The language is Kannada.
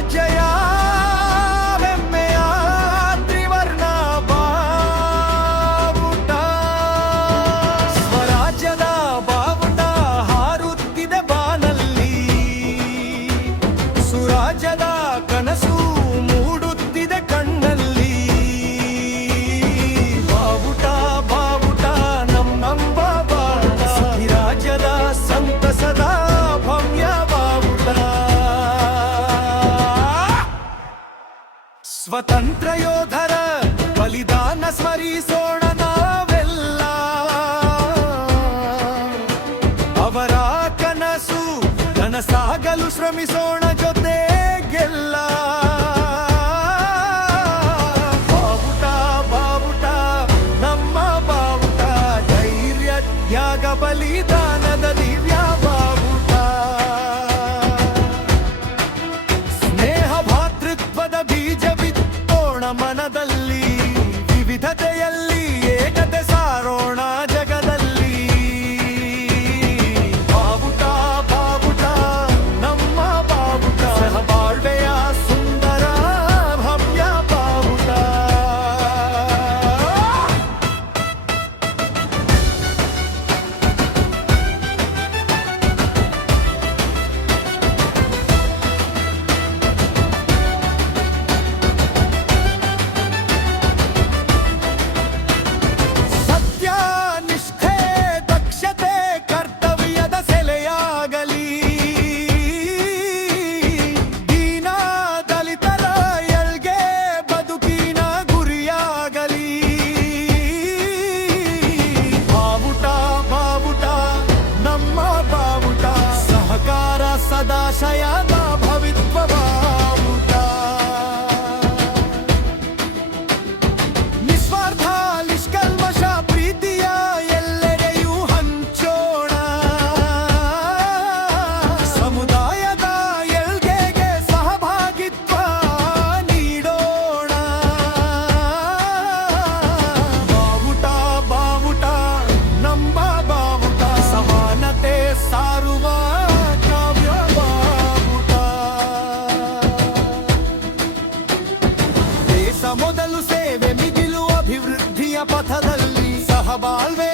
ರಾಜ್ಯ ಹೆಮ್ಮೆಯ ತ್ರಿವರ್ಣ ಬಾವುಟ ಸ್ವರಾಜ್ಯದ ಬಾವುಟ ಹಾರುತ್ತಿದೆ ಬಾನಲ್ಲಿ ಸುರಾಜ್ಯದ ಕನಸು ಮೂಡುತ್ತಿದೆ ಕಣ್ಣಲ್ಲಿ ಬಾವುಟ ಬಾವುಟ ನಮ್ಮಂಬ ಬಾವುಟ ಈ ರಾಜ್ಯದ ಸಂತಸದ ಭವ್ಯ ಬಾವುಟ ಸ್ವತಂತ್ರ ಯೋಧರ ಬಲಿದಾನ ಸ್ಮರಿಸೋಣ ನಾವೆಲ್ಲ ಅವರ ಕನಸು ನನಸಾಗಲು ಶ್ರಮಿಸೋಣ ಜೊತೆಗೆಲ್ಲ ಬಾವುಟ ಬಾವುಟ ನಮ್ಮ ಬಾವುಟ ಧೈರ್ಯ ತ್ಯಾಗ ಬಲಿದಾನದ ದಿವ್ಯ ಬಾವುಟ ಸ್ನೇಹ ಭಾತೃತ್ವದ ಬೀಜ ಬಿತ್ತೋಣ ಮನದಲ್ಲಿ ವಿವಿಧತೆಯಲ್ಲಿ ಏಕತೆ ಸಾರೋಣ ಜಗದಲ್ಲಿ ಬಾವುಟ ಬಾವುಟ ನಮ್ಮ ಬಾವುಟ ಸಹಬಾಳ್ವೆಯ ಸುಂದರ ಭವ್ಯ ಬಾವುಟ ಸತ್ಯ ನಿಷ್ಠೆ ದಕ್ಷತೆ ಕರ್ತವ್ಯದ ಸೆಲೆಯಾಗಲಿ ದೀನ ದಲಿತರ ಏಳ್ಗೆ ಬದುಕಿನ ಗುರಿಯಾಗಲಿ ಬಾವುಟ ಬಾವುಟ ನಮ್ಮ ಬಾವುಟ ಸಹಕಾರ ಸದಾಶಯದ ಭವಿತ್ವ ಬಾವುಟ ನಿಸ್ವಾರ್ಥ ನಿಷ್ಕಲ್ಮಶ ಪ್ರೀತಿಯ ಎಲ್ಲೆಡೆಯೂ ಹಂಚೋಣ ಸಮುದಾಯದ ಏಳ್ಗೆಗೆ ಸಹಭಾಗಿತ್ವ ನೀಡೋಣ ಬಾವುಟ ಬಾವುಟ ನಮ್ಮ ಬಾವುಟ ಸಮಾನತೆ ಸಾರುವ ಕಾವ್ಯ ಬಾವುಟ ದೇಶ ಮೊದಲು ಸೇವೆ ಮಿಗಿಲು ಅಭಿವೃದ್ಧಿಯ ಪಥದಲ್ಲಿ ಸಹಬಾಳ್ವೆ